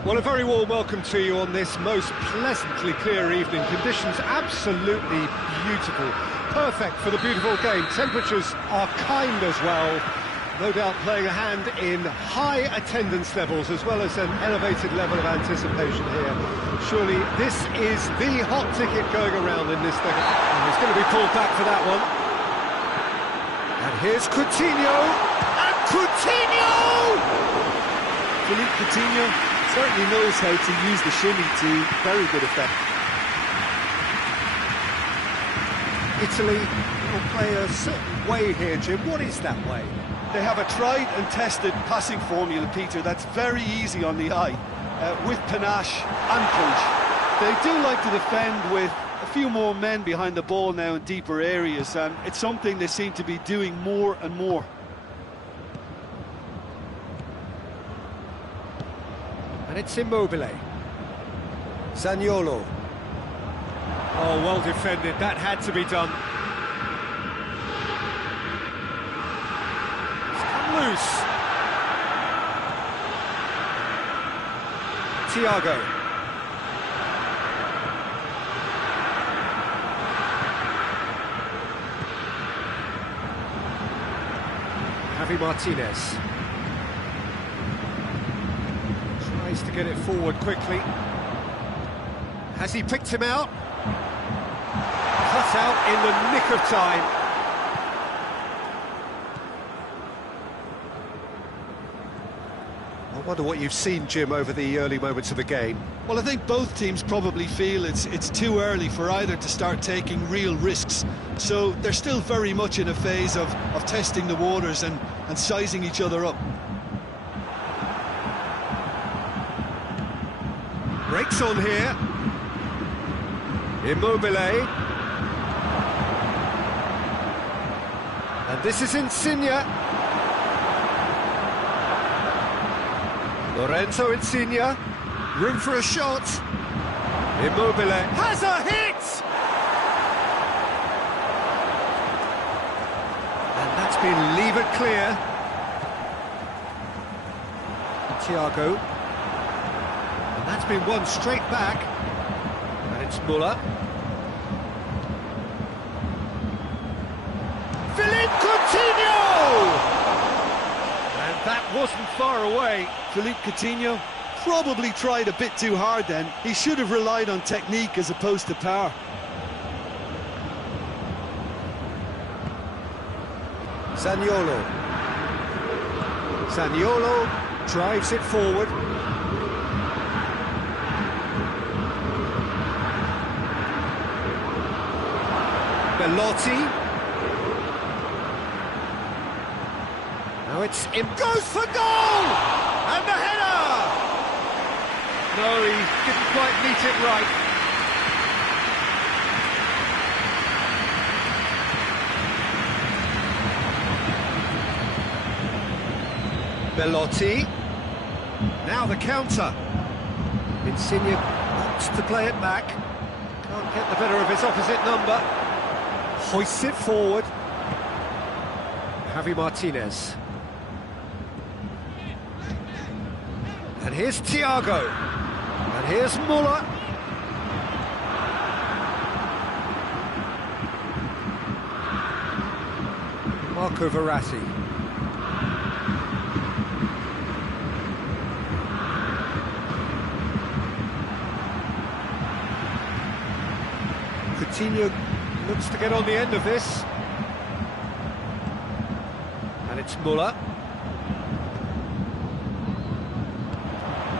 Well, a very warm welcome to you on this most pleasantly clear evening. Conditions absolutely beautiful. Perfect for the beautiful game. Temperatures are kind as well. No doubt playing a hand in high attendance levels as well as an elevated level of anticipation here. Surely this is the hot ticket going around in this thing. And he's going to be pulled back for that one. And here's Coutinho. And Coutinho! Philippe Coutinho certainly knows how to use the shimmy to very good effect. Italy will play a certain way here, Jim. What is that way? They have a tried and tested passing formula, Peter, that's very easy on the eye, with panache and punch. They do like to defend with a few more men behind the ball now in deeper areas, and it's something they seem to be doing more and more. And it's Immobile. Zaniolo. Oh, well defended. That had to be done. It's come loose. Thiago. Javi Martinez. Tries to get it forward quickly. Has he picked him out? Cut out in the nick of time. I wonder what you've seen, Jim, over the early moments of the game. Well, I think both teams probably feel it's too early for either to start taking real risks. So they're still very much in a phase of testing the waters and sizing each other up. Breaks on here. Immobile. And this is Insigne. Lorenzo Insigne. Room for a shot. Immobile has a hit! And that's been levered clear. Thiago. And that's been won straight back. And it's Muller. Philippe Coutinho! And that wasn't far away. Philippe Coutinho probably tried a bit too hard then. He should have relied on technique as opposed to power. Zaniolo. Zaniolo drives it forward. Belotti. Now it's him. Goes for goal! And the header! No, he didn't quite meet it right. Belotti. Now the counter. Insigne wants to play it back. Can't get the better of his opposite number. Hoists it forward. Javi Martinez. And here's Thiago. And here's Muller. Marco Verratti. Coutinho looks to get on the end of this. And it's Muller.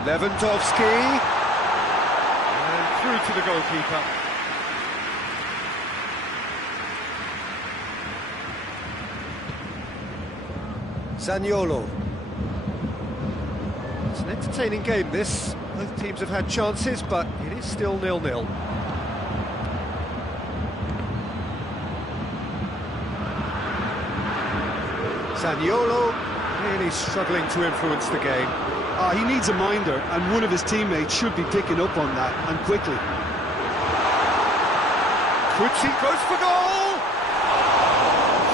Lewandowski. And through to the goalkeeper. Zaniolo. It's an entertaining game, this. Both teams have had chances, but it is still 0-0. Zaniolo really struggling to influence the game. He needs a minder, and one of his teammates should be picking up on that, and quickly. Coutinho goes for goal!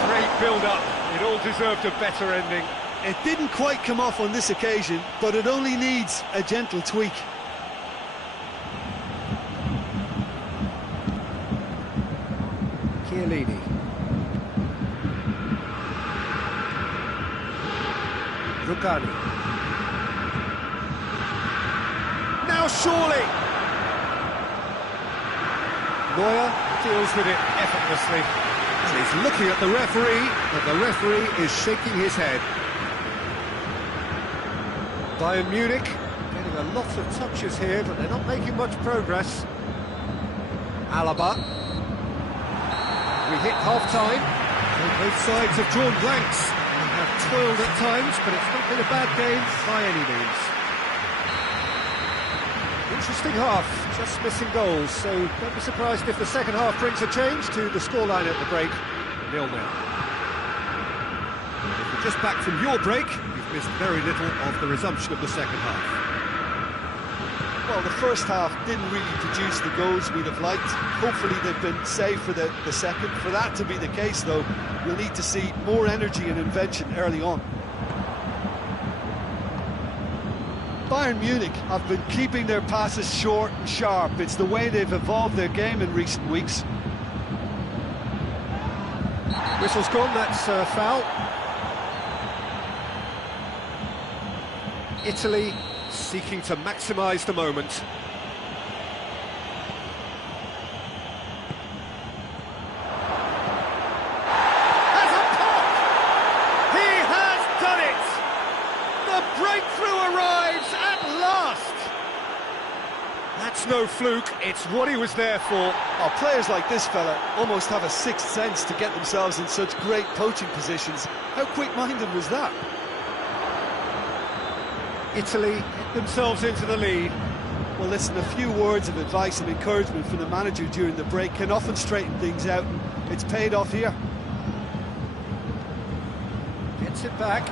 Great build-up. It all deserved a better ending. It didn't quite come off on this occasion, but it only needs a gentle tweak. Chiellini. Rugani. Now surely! Neuer deals with it effortlessly. And he's looking at the referee, but the referee is shaking his head. Bayern Munich getting a lot of touches here, but they're not making much progress. Alaba. We hit half-time. Both sides have drawn blanks and have toiled at times, but it's not been a bad game by any means. Interesting half, just missing goals, so don't be surprised if the second half brings a change to the scoreline at the break, 0-0. If you're just back from your break, you've missed very little of the resumption of the second half. Well, the first half didn't really produce the goals we'd have liked. Hopefully they've been saved for the second. For that to be the case, though, we'll need to see more energy and invention early on. Bayern Munich have been keeping their passes short and sharp. It's the way they've evolved their game in recent weeks. Whistle's gone, that's a foul. Italy seeking to maximise the moment. Has a pop! He has done it! The breakthrough arrives at last! That's no fluke, it's what he was there for. Oh, players like this fella almost have a sixth sense to get themselves in such great poaching positions. How quick-minded was that? Italy get themselves into the lead. Well, listen, a few words of advice and encouragement from the manager during the break can often straighten things out, and it's paid off here. Gets it back.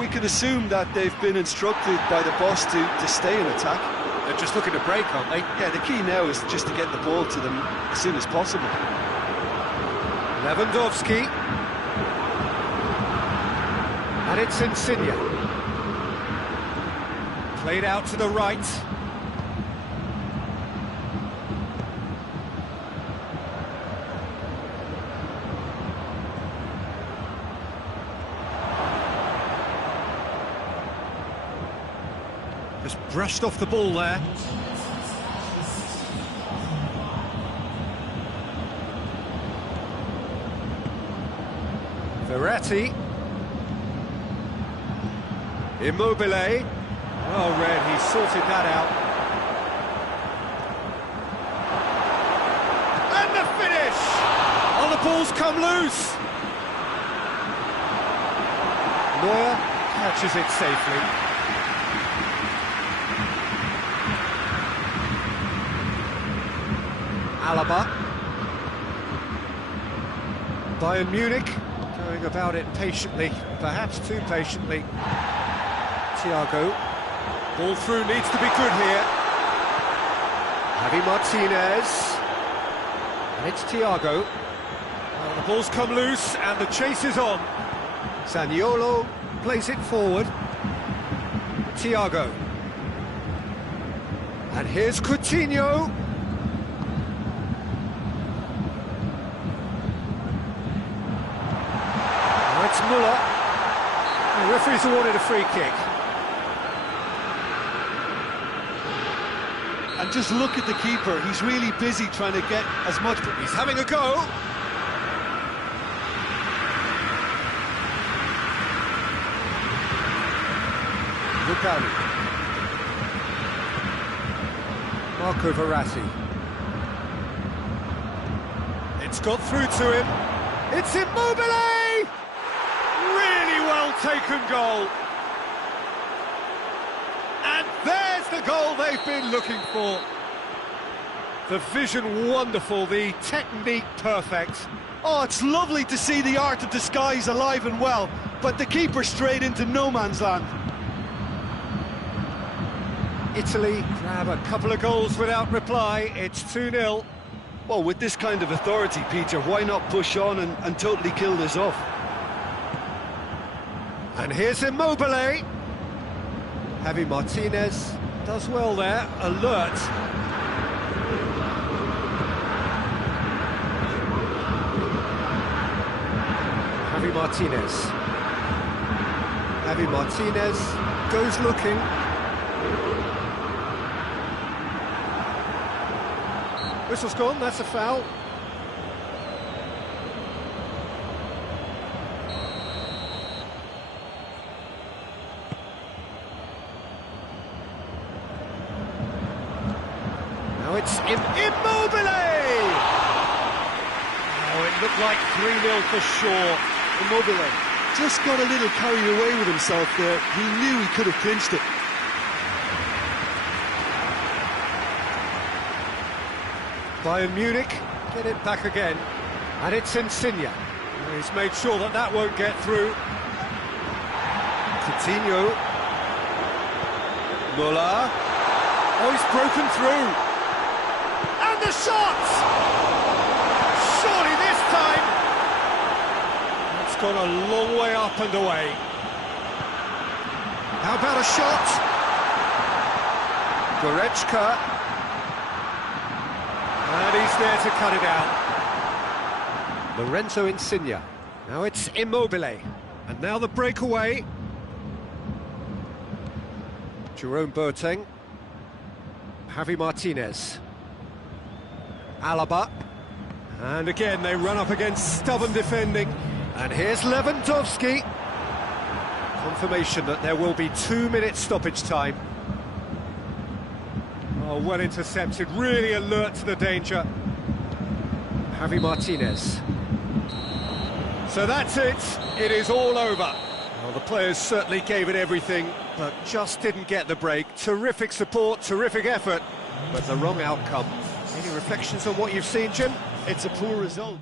We can assume that they've been instructed by the boss to stay in attack. They're just looking to break, aren't they? Yeah, the key now is just to get the ball to them as soon as possible. Lewandowski. And it's Insigne. Played out to the right. Just brushed off the ball there. Verratti. Immobile, well read, he sorted that out. And the finish! Oh, the ball's come loose! Neuer catches it safely. Alaba. Bayern Munich going about it patiently, perhaps too patiently. Thiago. Ball through needs to be good here. Javi Martinez. And it's Thiago. Well, the ball's come loose and the chase is on. Zaniolo plays it forward. Thiago. And here's Coutinho. Now it's Müller. The referee's awarded a free kick. And just look at the keeper, he's really busy trying to get as much... He's having a go. Rugani. Marco Verratti. It's got through to him. It's Immobile! Really well taken goal. And there's the goal they've been looking for. The vision wonderful, the technique perfect. Oh, it's lovely to see the art of disguise alive and well, but the keeper straight into no man's land. Italy grab a couple of goals without reply, it's 2-0. Well, with this kind of authority, Peter, why not push on and totally kill this off? And here's Immobile. Javi Martinez does well there, alert. Javi Martinez. Javi Martinez goes looking. Whistle's gone, that's a foul. Now it's Immobile! Oh, it looked like 3-0 for sure. Immobile just got a little carried away with himself there. He knew he could have clinched it. Bayern Munich get it back again, and it's Insigne. He's made sure that that won't get through. Coutinho. Muller. Oh, he's broken through. And the shot! Surely this time! It's gone a long way up and away. How about a shot? Goretzka. And he's there to cut it out. Lorenzo Insigne. Now it's Immobile. And now the breakaway. Jerome Boateng. Javi Martinez. Alaba. And again they run up against stubborn defending. And here's Lewandowski. Confirmation that there will be 2-minute stoppage time. Oh, well intercepted, really alert to the danger. Javi Martinez. So that's it, it is all over. Well, the players certainly gave it everything, but just didn't get the break. Terrific support, terrific effort, but the wrong outcome. Any reflections on what you've seen, Jim? It's a poor result.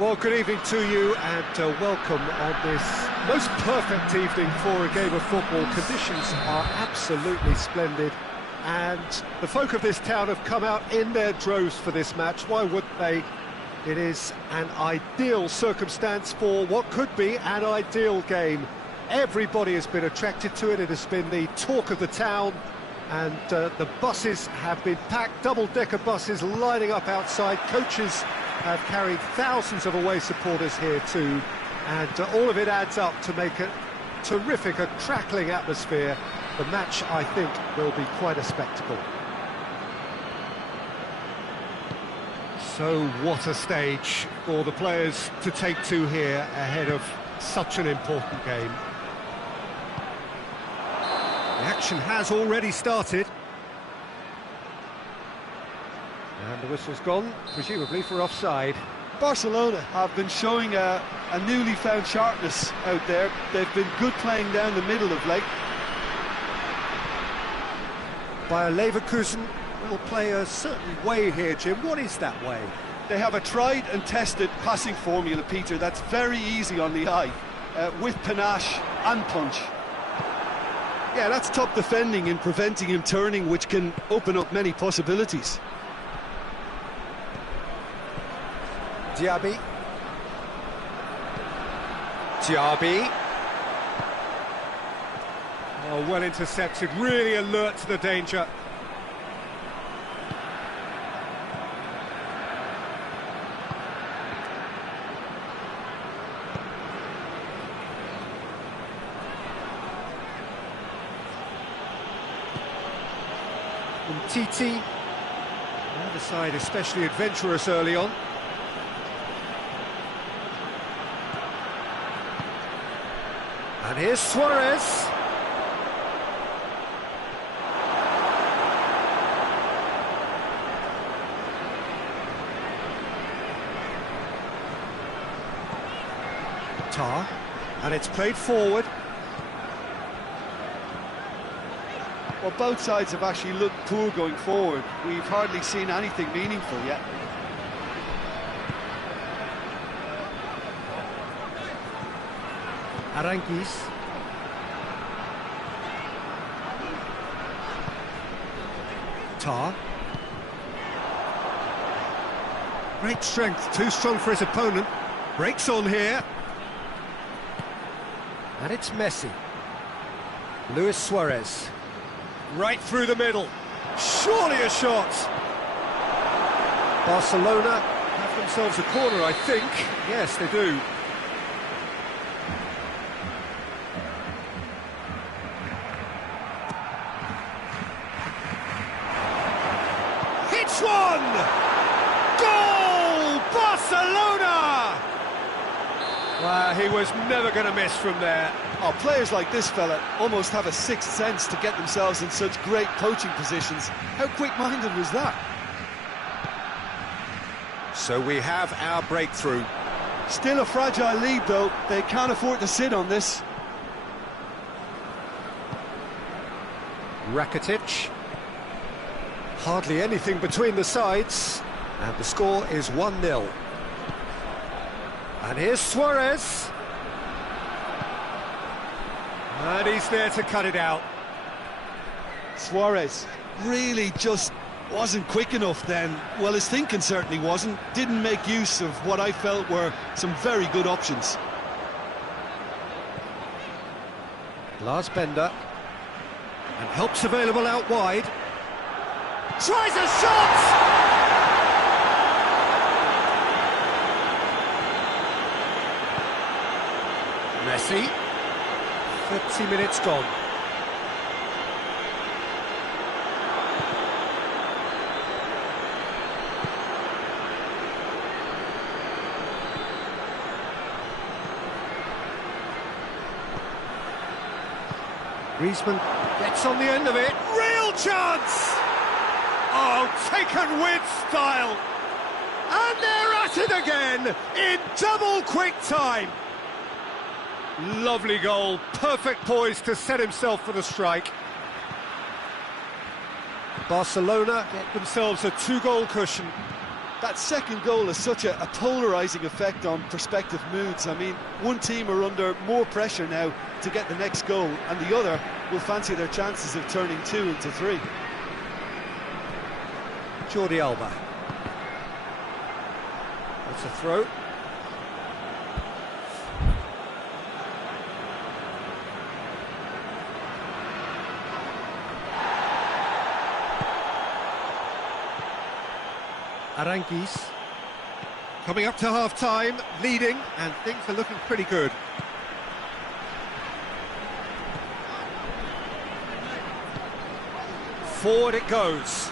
Well, good evening to you and welcome on this most perfect evening for a game of football. Conditions are absolutely splendid and the folk of this town have come out in their droves for this match. Why wouldn't they? It is an ideal circumstance for what could be an ideal game. Everybody has been attracted to it. It has been the talk of the town and the buses have been packed, double-decker buses lining up outside. Coaches have carried thousands of away supporters here too, and all of it adds up to make a terrific, a crackling atmosphere. The match, I think, will be quite a spectacle. So what a stage for the players to take to here ahead of such an important game. The action has already started. And the whistle's gone, presumably for offside. Barcelona have been showing a newly found sharpness out there. They've been good playing down the middle of late. Bayer Leverkusen will play a certain way here, Jim. What is that way? They have a tried and tested passing formula, Peter, that's very easy on the eye, with panache and punch. Yeah, that's top defending and preventing him turning, which can open up many possibilities. Diaby. Oh, well intercepted, really alert to the danger. Titi. The other side especially adventurous early on. And here's Suarez. Tar, and it's played forward. Well, both sides have actually looked poor going forward. We've hardly seen anything meaningful yet. Aranguiz. Tar. Great strength, too strong for his opponent. Breaks on here. And it's Messi. Luis Suarez. Right through the middle. Surely a shot. Barcelona have themselves a corner, I think. Yes, they do. Hits one! Goal! Barcelona! Well, he was never going to miss from there. Oh, players like this fella almost have a sixth sense to get themselves in such great coaching positions. How quick-minded was that? So we have our breakthrough. Still a fragile lead, though. They can't afford to sit on this. Rakitic. Hardly anything between the sides. And the score is 1-0. And here's Suarez. And he's there to cut it out. Suarez really just wasn't quick enough then. Well, his thinking certainly wasn't. Didn't make use of what I felt were some very good options. Lars Bender. And help's available out wide. Tries a shot! Messi. 30 minutes gone. Griezmann gets on the end of it. Real chance! Oh, taken with style. And they're at it again in double quick time. Lovely goal, perfect poise to set himself for the strike. Barcelona get themselves a two-goal cushion. That second goal has such a polarising effect on prospective moods. I mean, one team are under more pressure now to get the next goal, and the other will fancy their chances of turning 2 into 3. Jordi Alba. That's a throw. Aranguiz. Coming up to half-time, leading, and things are looking pretty good. Forward it goes.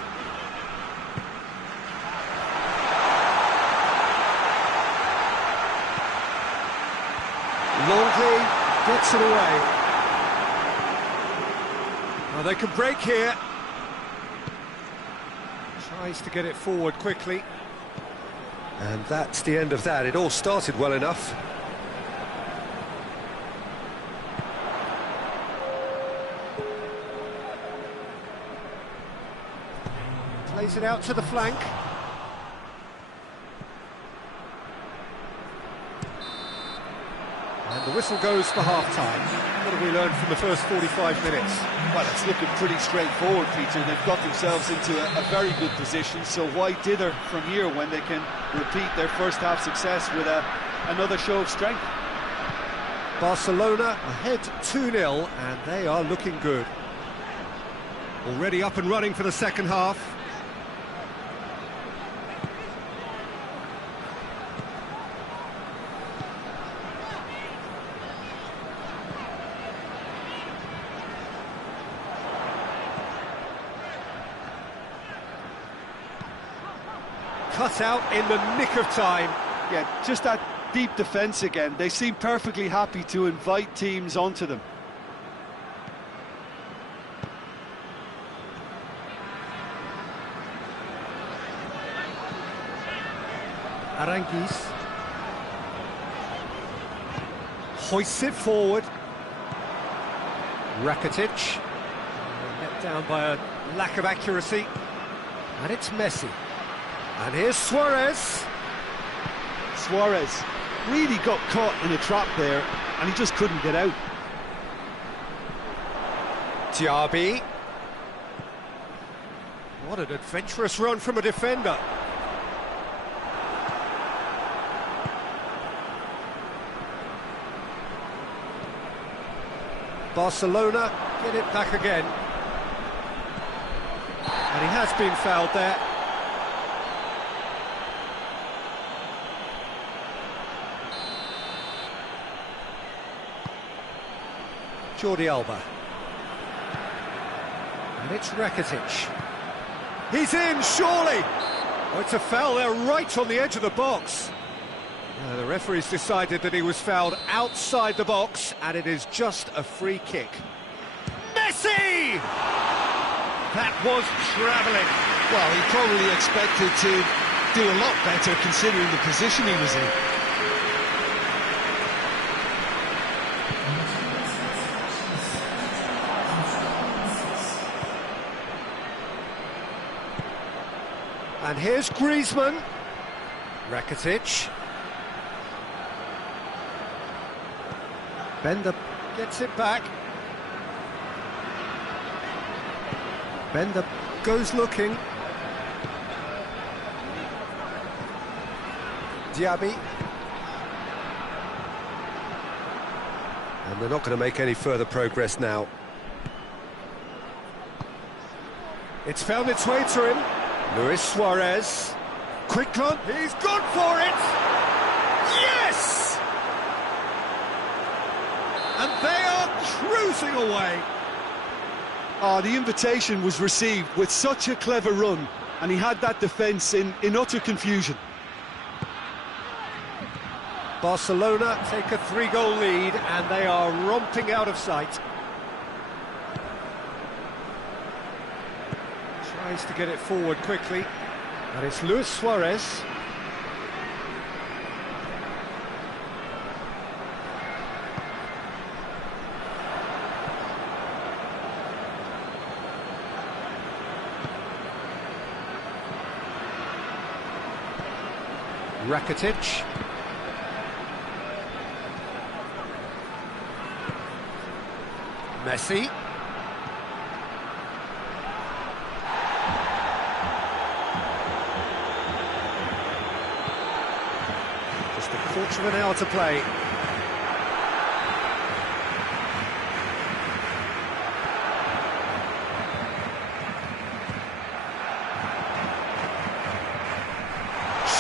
Longley gets it away. Now they can break here. Tries to get it forward quickly. And that's the end of that. It all started well enough. Plays it out to the flank. And the whistle goes for half-time. What have we learned from the first 45 minutes? Well, it's looking pretty straightforward, Peter. They've got themselves into a very good position, so why dither from here when they can repeat their first-half success with another show of strength? Barcelona ahead 2-0, and they are looking good. Already up and running for the second half. Cut out in the nick of time. Yeah, just that deep defence again. They seem perfectly happy to invite teams onto them. Aranguiz hoists it forward. Rakitic let down by a lack of accuracy, and it's Messi. And here's Suarez. Suarez really got caught in a trap there, and he just couldn't get out. Diaby. What an adventurous run from a defender. Barcelona get it back again. And he has been fouled there. Jordi Alba. And it's Rakitic. He's in, surely! Oh, it's a foul there right on the edge of the box. The referee's decided that he was fouled outside the box, and it is just a free kick. Messi! That was travelling. Well, he probably expected to do a lot better considering the position he was in. And here's Griezmann. Rakitic. Bender gets it back. Bender goes looking. Diaby. And they're not going to make any further progress now. It's found its way to him. Luis Suarez. Quick run. He's gone for it. Yes! And they are cruising away. Oh, the invitation was received with such a clever run, and he had that defence in utter confusion. Barcelona take a 3-goal lead, and they are romping out of sight. Tries to get it forward quickly, and it's Luis Suarez. Rakitic. Messi. Just a quarter of an hour to play.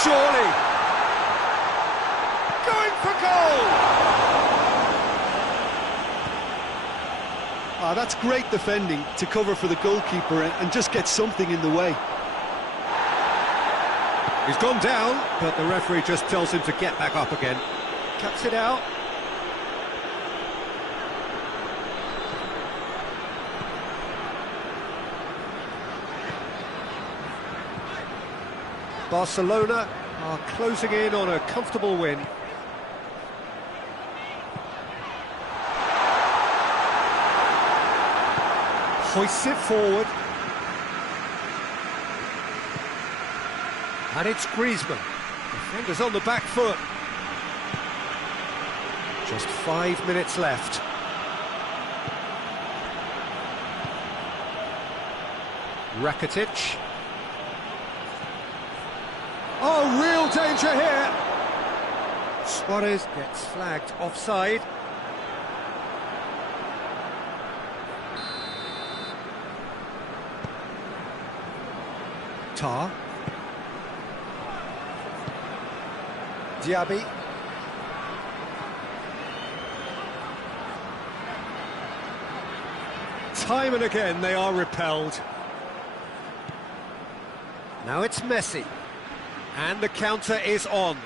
Surely. Going for goal! Ah, that's great defending to cover for the goalkeeper and just get something in the way. He's gone down, but the referee just tells him to get back up again. Cuts it out. Barcelona are closing in on a comfortable win. Hoists it forward. And it's Griezmann. Defenders on the back foot. Just 5 minutes left. Rakitic. Oh, real danger here. Suarez gets flagged offside. Tar. Diaby. Time and again they are repelled. Now it's Messi. And the counter is on.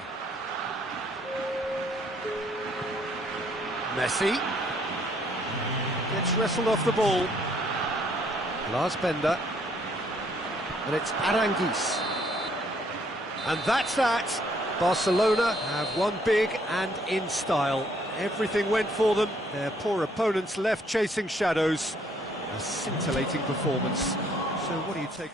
Messi gets wrestled off the ball. Last bender. And it's Aranguiz. And that's that. Barcelona have won big and in style. Everything went for them. Their poor opponents left chasing shadows. A scintillating performance. So what do you take?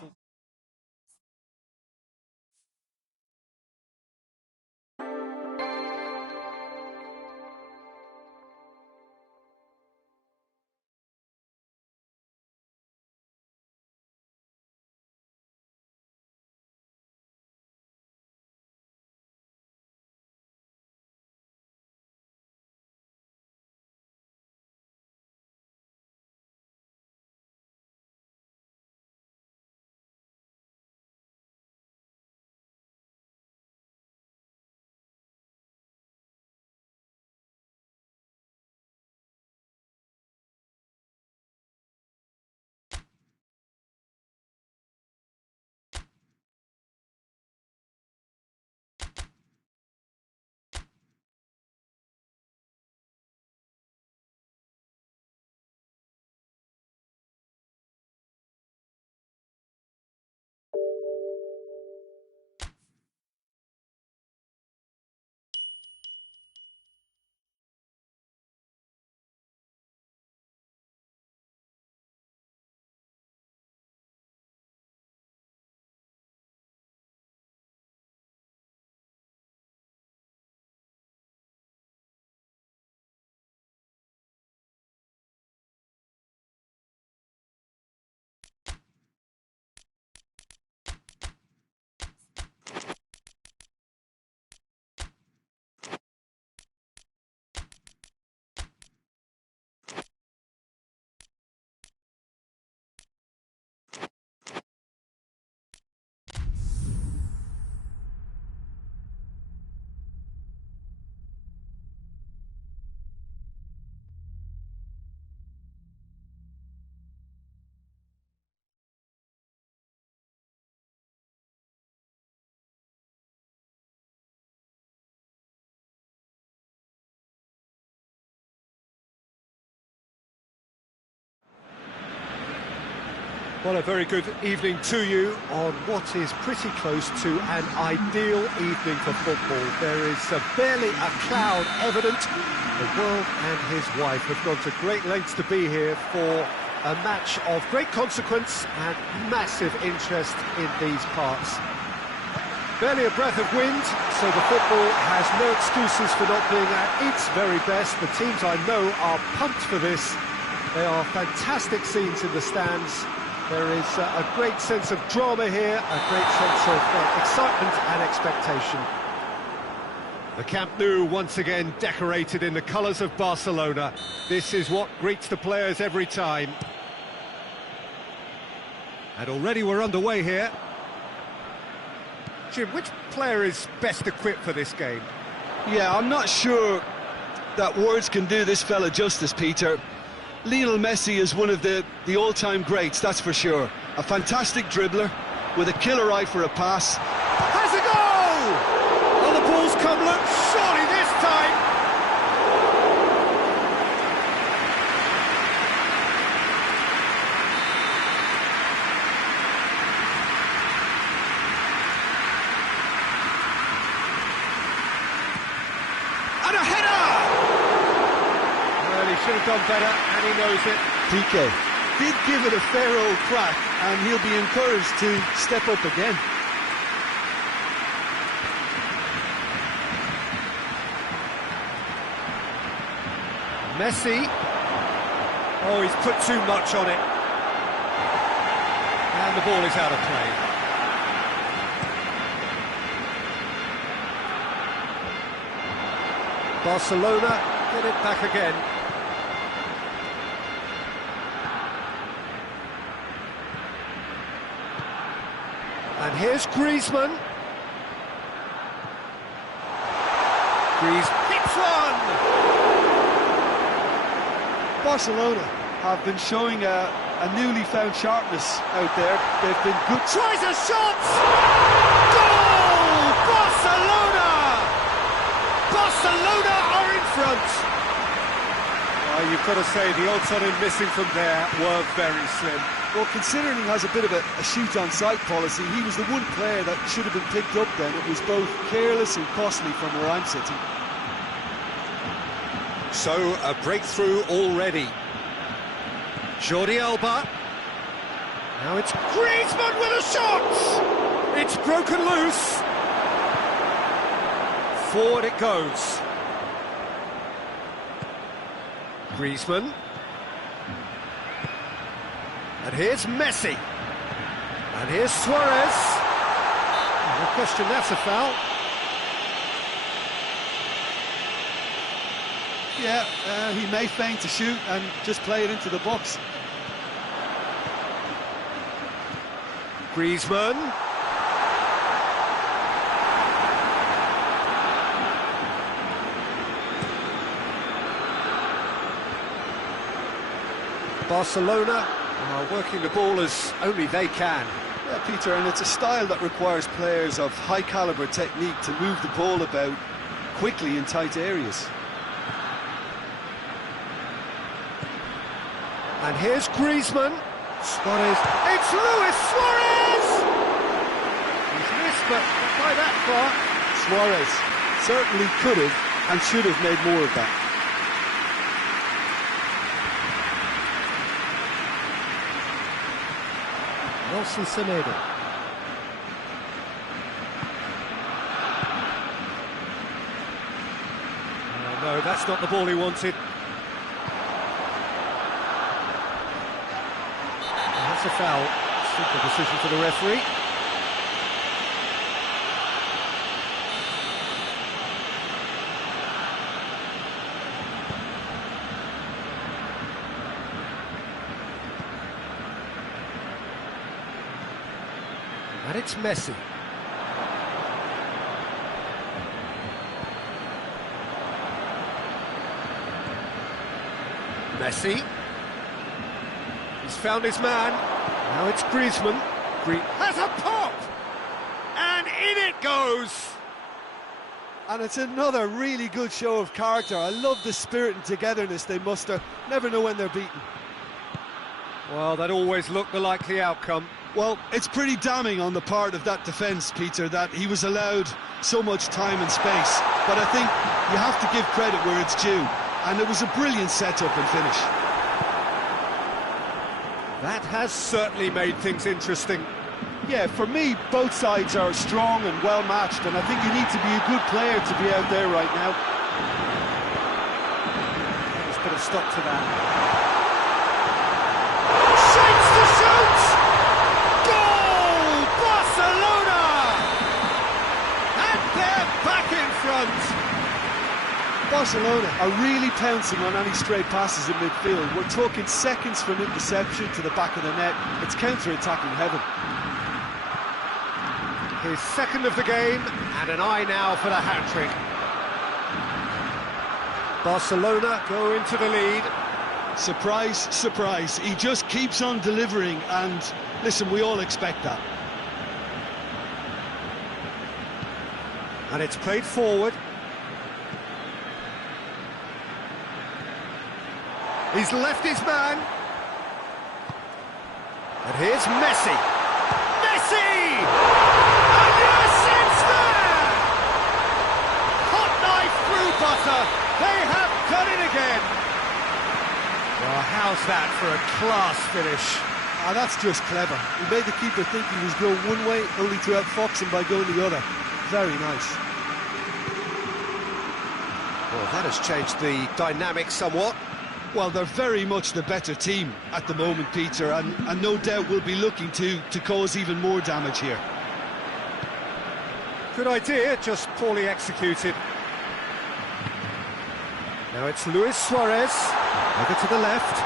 Well, a very good evening to you on what is pretty close to an ideal evening for football. There is barely a cloud evident. The world and his wife have gone to great lengths to be here for a match of great consequence and massive interest in these parts. Barely a breath of wind, so the football has no excuses for not being at its very best. The teams I know are pumped for this. They are fantastic scenes in the stands. There is a great sense of drama here, a great sense of excitement and expectation. The Camp Nou once again decorated in the colours of Barcelona. This is what greets the players every time. And already we're underway here. Jim, which player is best equipped for this game? Yeah, I'm not sure that words can do this fella justice, Peter. Lionel Messi is one of the all-time greats, that's for sure. A fantastic dribbler with a killer eye for a pass. Has a goal! Oh, the ball's come loose, surely this time! And a header! Well, he should have done better, and he knows it. Piqué did give it a fair old crack, and he'll be encouraged to step up again. Messi. Oh, he's put too much on it. And the ball is out of play. Barcelona get it back again. And here's Griezmann. Griezmann hits one! Barcelona have been showing a newly found sharpness out there. They've been good. Tries a shot! Goal! Barcelona! Barcelona are in front! Well, you've got to say the odds on him missing from there were very slim. Well, considering he has a bit of a shoot-on-sight policy, he was the one player that should have been picked up then. It was both careless and costly from where I'm sitting. So, a breakthrough already. Jordi Alba. Now it's Griezmann with a shot! It's broken loose. Forward it goes. Griezmann. And here's Messi. And here's Suarez. No question, that's a foul. Yeah, he may feign to shoot and just play it into the box. Griezmann. Barcelona are working the ball as only they can. Yeah, Peter, and it's a style that requires players of high-caliber technique to move the ball about quickly in tight areas. And here's Griezmann. Suarez. It's Luis Suarez! He's missed, but not by that far. Suarez certainly could have and should have made more of that. Nelson Semedo. No, that's not the ball he wanted. That's a foul. Simple decision for the referee. And it's Messi. Messi. He's found his man. Now it's Griezmann. Has a pop! And in it goes! And it's another really good show of character. I love the spirit and togetherness they muster. Never know when they're beaten. Well, that always looked the likely outcome. Well, it's pretty damning on the part of that defence, Peter, that he was allowed so much time and space. But I think you have to give credit where it's due. And it was a brilliant set-up and finish. That has certainly made things interesting. Yeah, for me, both sides are strong and well matched, and I think you need to be a good player to be out there right now. Let's put a stop to that. Shapes to shoot! Goal! Barcelona! And they're back in front. Barcelona are really pouncing on any stray passes in midfield. We're talking seconds from interception to the back of the net. It's counter-attacking heaven. His second of the game, and an eye now for the hat-trick. Barcelona go into the lead. Surprise, surprise. He just keeps on delivering, and listen, we all expect that. And it's played forward. He's left his man. And here's Messi. Messi! And yes, it's there! Hot knife through butter. They have done it again. Well, how's that for a class finish? Ah, that's just clever. He made the keeper think he was going one way, only to outfox him by going the other. Very nice. Well, that has changed the dynamic somewhat. Well, they're very much the better team at the moment, Peter, and no doubt will be looking to cause even more damage here. Good idea, just poorly executed. Now it's Luis Suarez, over to the left.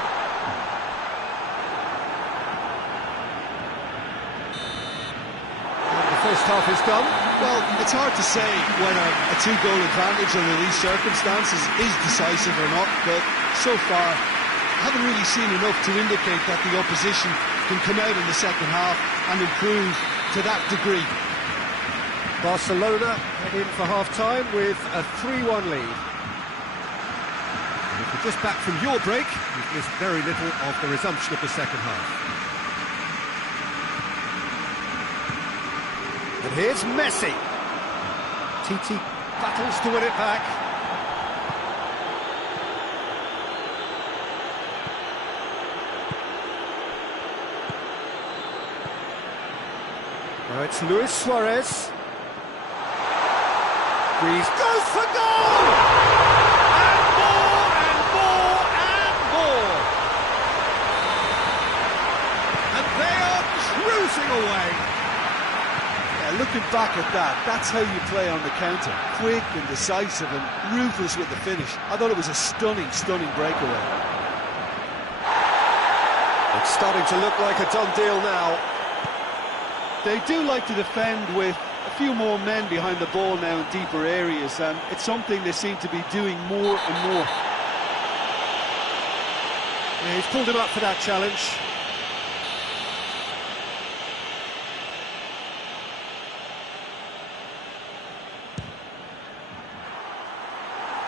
And the first half is done. Well, it's hard to say when a two-goal advantage under these circumstances is decisive or not, but so far, I haven't really seen enough to indicate that the opposition can come out in the second half and improve to that degree. Barcelona head in for half-time with a 3-1 lead. And if you're just back from your break, you've missed very little of the resumption of the second half. And here's Messi. Titi battles to win it back. Now it's Luis Suarez. Breeze goes for goal! And more, and more, and more! And they are cruising away. Yeah, looking back at that, that's how you play on the counter. Quick and decisive and ruthless with the finish. I thought it was a stunning, stunning breakaway. It's starting to look like a done deal now. They do like to defend with a few more men behind the ball now in deeper areas, and it's something they seem to be doing more and more. Yeah, he's pulled him up for that challenge.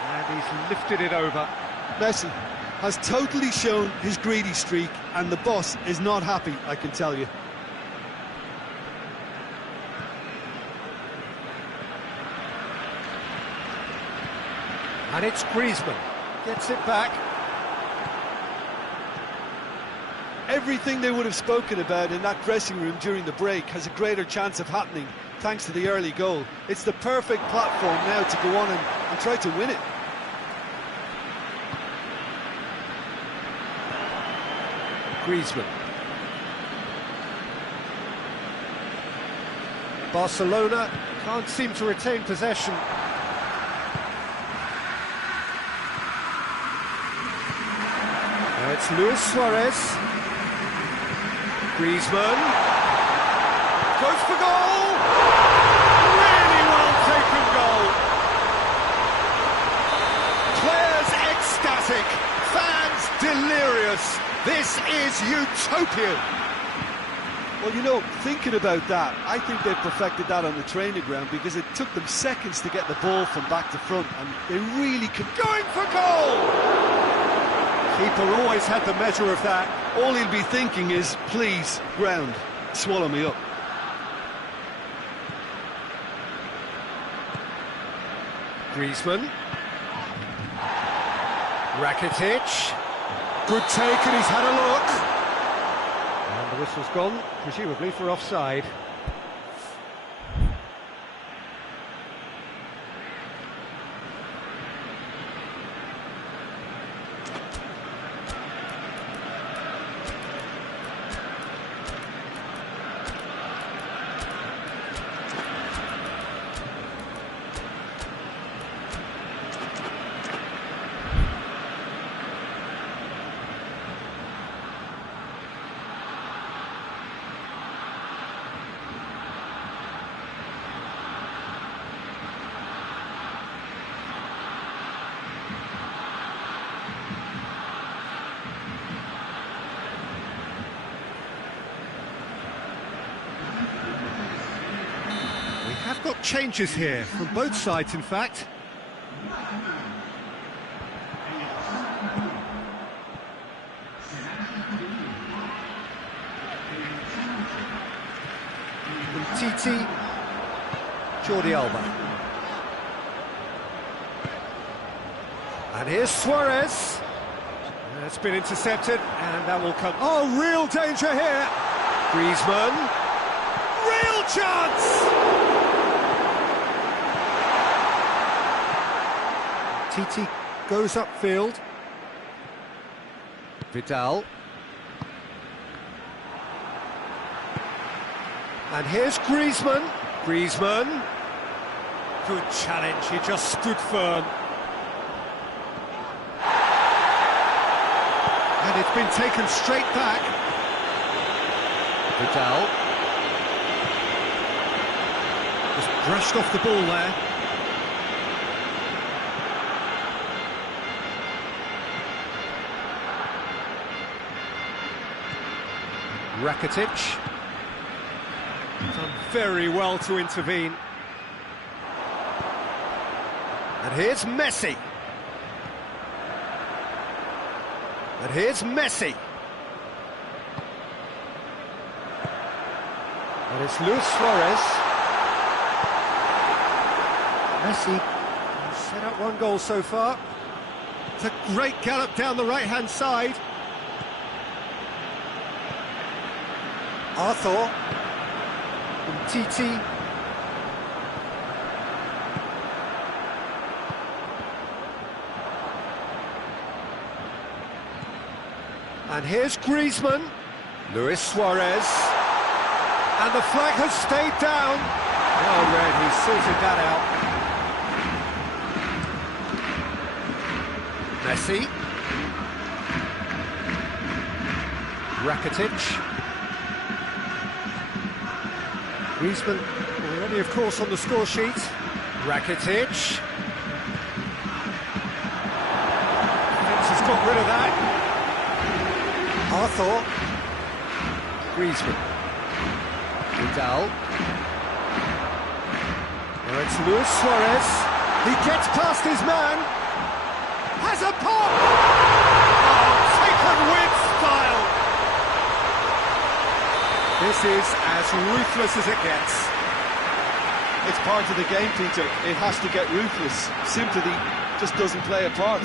And he's lifted it over. Messi has totally shown his greedy streak, and the boss is not happy, I can tell you. And it's Griezmann. Gets it back. Everything they would have spoken about in that dressing room during the break has a greater chance of happening thanks to the early goal. It's the perfect platform now to go on and try to win it. Griezmann. Barcelona can't seem to retain possession. Now it's Luis Suarez. Griezmann. Goes for goal! Really well taken goal. Players ecstatic. Fans delirious. This is utopian. Well, you know, thinking about that, I think they perfected that on the training ground because it took them seconds to get the ball from back to front, and they really could... Going for goal! Keeper always had the measure of that. All he'll be thinking is, please, ground, swallow me up. Griezmann. Rakitic. Good take, and he's had a look. And the whistle's gone, presumably for offside. got changes here, from both sides in fact. Titi, Jordi Alba. And here's Suarez. It's been intercepted, and that will come... Oh, real danger here! Griezmann. Real chance! Titi goes upfield. Vidal. And here's Griezmann. Griezmann. Good challenge, he just stood firm. And it's been taken straight back. Vidal. Just brushed off the ball there. Rakitic. Done very well to intervene. And here's Messi. And here's Messi. And it's Luis Suarez. Messi has set up one goal so far. It's a great gallop down the right-hand side. Arthur. And Titi. And here's Griezmann. Luis Suarez. And the flag has stayed down. Well read, he sorted that out. Messi. Rakitic. Griezmann already, of course, on the score sheet. Rakitic. Defence has got rid of that. Arthur. Griezmann. Vidal. Now it's Luis Suarez. He gets past his man. Has a pop! Oh, taken with style! This is as ruthless as it gets. It's part of the game, Peter. It has to get ruthless. Sympathy just doesn't play a part.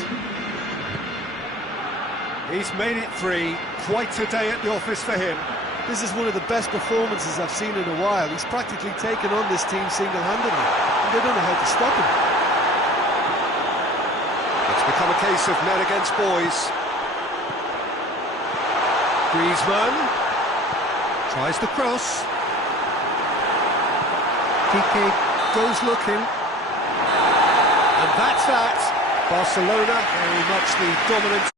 He's made it 3. Quite a day at the office for him. This is one of the best performances I've seen in a while. He's practically taken on this team single-handedly, and they don't know how to stop him. It's become a case of men against boys. Griezmann tries the cross. Piqué goes looking. And that's that. Barcelona very much the dominant.